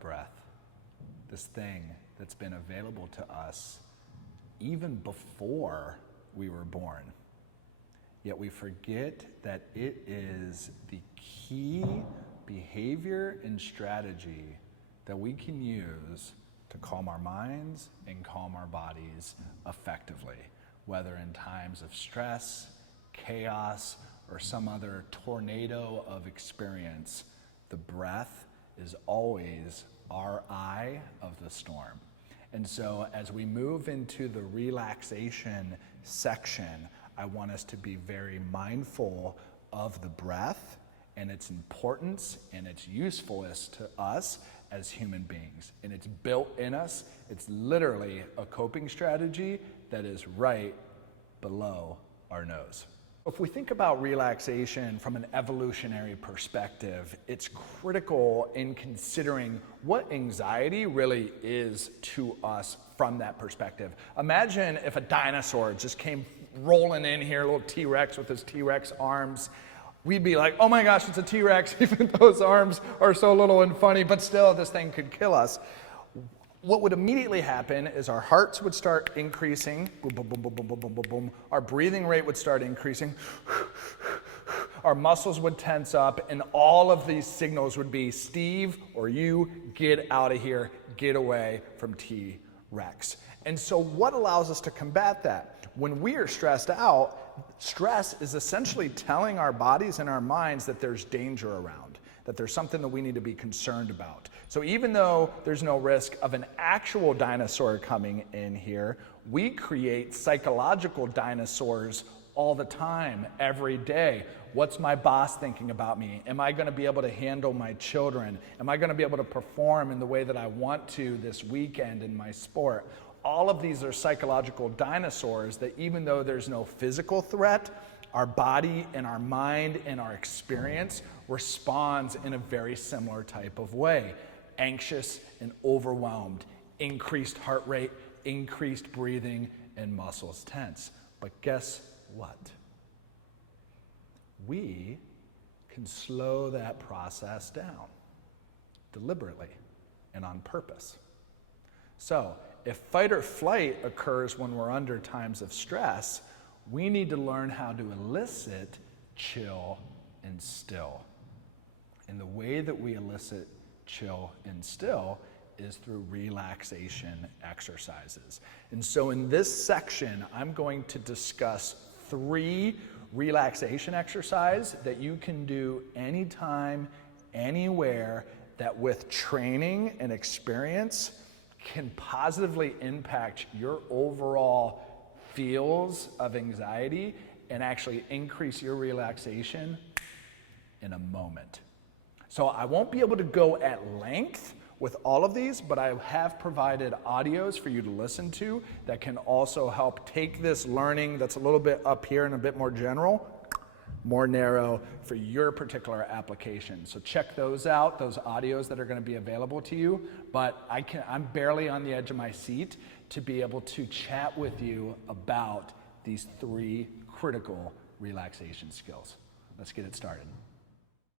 breath, this thing that's been available to us even before we were born. Yet we forget that it is the key behavior and strategy that we can use to calm our minds and calm our bodies effectively, whether in times of stress, chaos, or some other tornado of experience. The breath is always our eye of the storm. And so as we move into the relaxation section, I want us to be very mindful of the breath and its importance and its usefulness to us as human beings. And it's built in us. It's literally a coping strategy that is right below our nose. If we think about relaxation from an evolutionary perspective, it's critical in considering what anxiety really is to us from that perspective. Imagine if a dinosaur just came rolling in here, a little T-Rex with his T-Rex arms. We'd be like, oh my gosh, it's a T-Rex, even though those arms are so little and funny, but still this thing could kill us. What would immediately happen is our hearts would start increasing, boom, boom, boom, boom, boom, boom, boom, boom, boom. Our breathing rate would start increasing, our muscles would tense up, and all of these signals would be, Steve or you, get out of here, get away from T-Rex. And so what allows us to combat that? When we are stressed out, stress is essentially telling our bodies and our minds that there's danger around, that there's something that we need to be concerned about. So even though there's no risk of an actual dinosaur coming in here, we create psychological dinosaurs all the time, every day. What's my boss thinking about me? Am I going to be able to handle my children? Am I going to be able to perform in the way that I want to this weekend in my sport? All of these are psychological dinosaurs that even though there's no physical threat, our body and our mind and our experience responds in a very similar type of way. Anxious and overwhelmed, increased heart rate, increased breathing, and muscles tense. But guess what? We can slow that process down deliberately and on purpose. So if fight or flight occurs when we're under times of stress, we need to learn how to elicit chill and still. And the way that we elicit chill and still is through relaxation exercises. And so in this section, I'm going to discuss 3 relaxation exercises that you can do anytime, anywhere, that with training and experience can positively impact your overall feels of anxiety and actually increase your relaxation in a moment. So I won't be able to go at length with all of these, but I have provided audios for you to listen to that can also help take this learning that's a little bit up here and a bit more general, more narrow for your particular application. So check those out, those audios that are going to be available to you. But I'm barely on the edge of my seat to be able to chat with you about these 3 critical relaxation skills. Let's get it started.